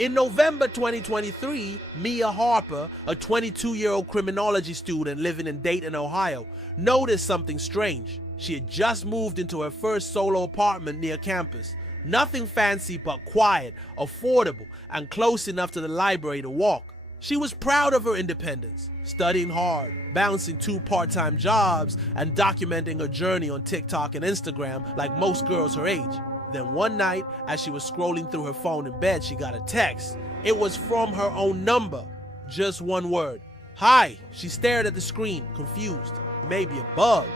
In November 2023, Mia Harper, a 22-year-old criminology student living in Dayton, Ohio, noticed something strange. She had just moved into her first solo apartment near campus. Nothing fancy but quiet, affordable, and close enough to the library to walk. She was proud of her independence, studying hard, balancing 2 part-time jobs, and documenting her journey on TikTok and Instagram like most girls her age. Then one night, as she was scrolling through her phone in bed, she got a text. It was from her own number. Just one word. "Hi." She stared at the screen, confused. Maybe a bug.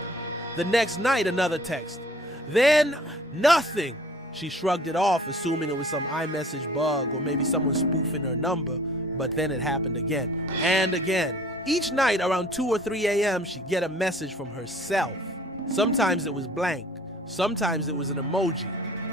The next night, another text. Then, nothing. She shrugged it off, assuming it was some iMessage bug or maybe someone spoofing her number. But then it happened again and again. Each night around 2 or 3 a.m. she'd get a message from herself. Sometimes it was blank. Sometimes it was an emoji.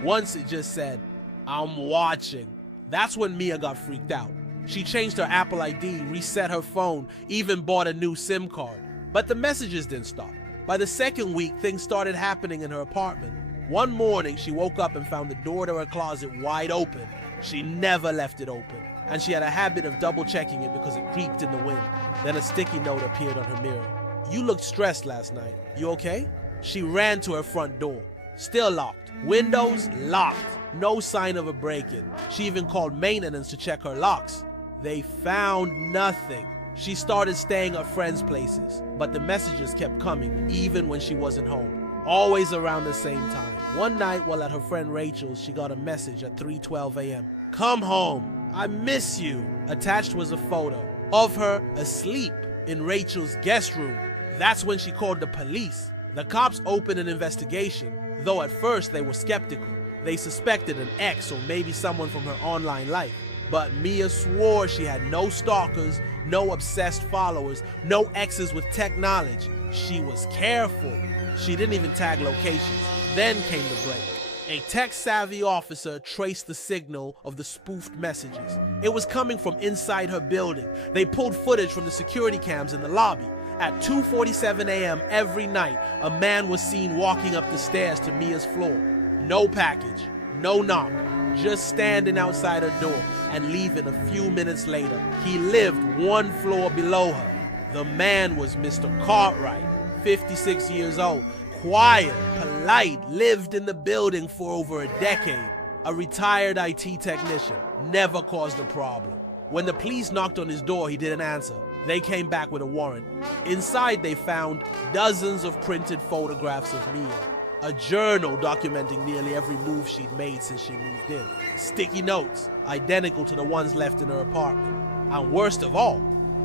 Once it just said, "I'm watching." That's when Mia got freaked out. She changed her Apple ID, reset her phone, even bought a new SIM card. But the messages didn't stop. By the second week, things started happening in her apartment. One morning, she woke up and found the door to her closet wide open. She never left it open, and she had a habit of double-checking it because it creaked in the wind. Then a sticky note appeared on her mirror. "You looked stressed last night. You okay?" She ran to her front door. Still locked. Windows locked. No sign of a break-in. She even called maintenance to check her locks. They found nothing. She started staying at friends' places, but the messages kept coming even when she wasn't home. Always around the same time. One night while at her friend Rachel's, she got a message at 3:12 a.m. "Come home. I miss you." Attached was a photo of her asleep in Rachel's guest room. That's when she called the police. The cops opened an investigation, though at first they were skeptical. They suspected an ex or maybe someone from her online life. But Mia swore she had no stalkers, no obsessed followers, no exes with tech knowledge. She was careful. She didn't even tag locations. Then came the break. A tech-savvy officer traced the signal of the spoofed messages. It was coming from inside her building. They pulled footage from the security cams in the lobby. At 2:47 a.m. every night, a man was seen walking up the stairs to Mia's floor. No package, no knock, just standing outside her door and leaving a few minutes later. He lived 1 floor below her. The man was Mr. Cartwright, 56 years old, quiet, polite, lived in the building for over a decade. A retired IT technician, never caused a problem. When the police knocked on his door, he didn't answer. They came back with a warrant. Inside, they found dozens of printed photographs of Mia, a journal documenting nearly every move she'd made since she moved in, sticky notes, identical to the ones left in her apartment, and worst of all,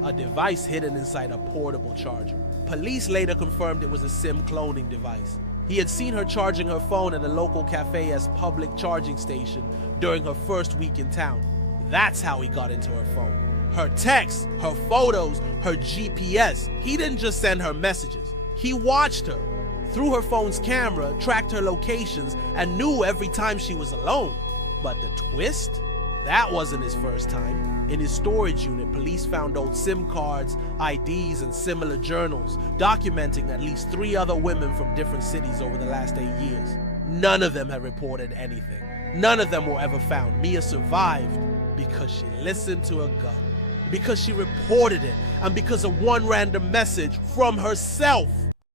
a device hidden inside a portable charger. Police later confirmed it was a SIM cloning device. He had seen her charging her phone at a local cafe's public charging station during her first week in town. That's how he got into her phone. Her texts, her photos, her GPS. He didn't just send her messages. He watched her. Through her phone's camera, tracked her locations, and knew every time she was alone. But the twist? That wasn't his first time. In his storage unit, police found old SIM cards, IDs, and similar journals, documenting at least 3 other women from different cities over the last 8 years. None of them had reported anything. None of them were ever found. Mia survived because she listened to her gut, because she reported it, and because of one random message from herself.